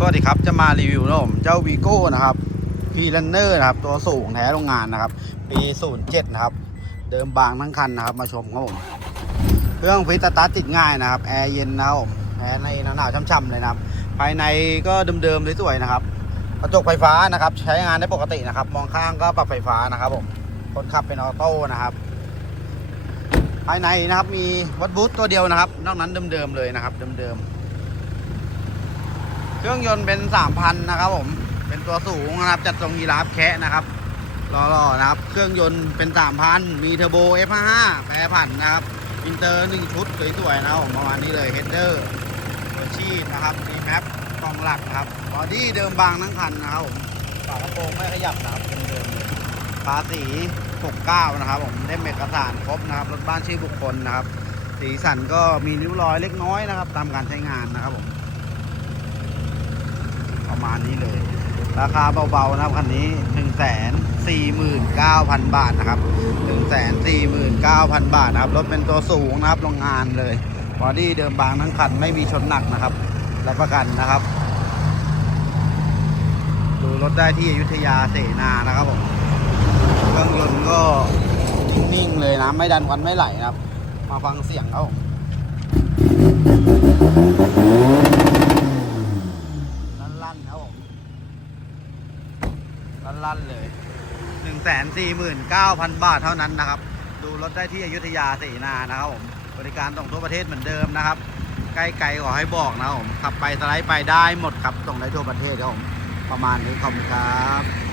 สวัสดีครับ จะมารีวิวนะผมเจ้าวีโก้นะครับพีลันเนอร์นะครับ ตัวสูงแท้โรงงานนะครับ ปี 07 นะครับ เดิมบางทั้งคันนะครับ มาชมครับผม เครื่องฟิตตาร์ติดง่ายนะครับ แอร์เย็นนะครับผมแอร์ในหนาวๆช่ำๆเลยนะครับ ภายในก็เดิมๆสวยๆนะครับ กระจกไฟฟ้านะครับ ใช้งานได้ปกตินะครับ มองข้างก็ปรับไฟฟ้านะครับผม คนขับเป็นออโต้นะครับ ภายในนะครับมีวัดบูธตัวเดียวนะครับ นอกนั้นเดิมๆเลยนะครับ เดิมๆ เครื่องยนต์เป็น3,000นะครับผม เป็นตัวสูงนะครับ จัดทรงยีราฟแคะนะครับรอๆนะครับ เครื่องยนต์เป็น3,000มีเทอร์โบ F55 แปรผันนะครับ อินเตอร์หนึ่งชุดสวยๆนะครับผมประมาณนี้เลยเฮดเดอร์ตัวชีพนะครับดีแมปกล่องหลักนะครับบอดี้เดิมบางทั้งคันนะครับผมฝากระโปรงไม่ขยับนะครับเดิมๆเลยภาษี69 นะครับผมเล่มเอกสารครบนะครับรถบ้านชื่อบุคคลนะครับ สีสันก็มีริ้วรอยเล็กน้อยนะครับ ตามการใช้งานนะครับผม ประมาณนี้เลย ราคาเบาๆนะครับคันนี้ 1 4 9 0 0 0 บาทนะครับ 1 4 9 0 0 0 บาทนะครับ รถเป็นตัวสูงนะครับโรงงานเลยบอดี้เดิมบางทั้งคันไม่มีชนหนักนะครับ รับประกันนะครับ ดูรถได้ที่อยุธยาเสนานะครับผมเครื่องยนต์ก็นิ่งๆเลยนะไม่ดันควันไม่ไหลนะครับ มาฟังเสียงเขาลั่นๆครับผม ลั่นๆเลยหนึ่งแสนสี่หมื่นเก้าพันบาทเท่านั้นนะครับ ดูรถได้ที่อยุธยาเสนานะครับผมบริการส่งทั่วประเทศเหมือนเดิมนะครับ ใกล้ไกลขอให้บอกนะครับผมขับไปสไลด์ไปได้หมดครับส่งได้ทั่วประเทศครับผมประมาณนี้ขอบคุณครับ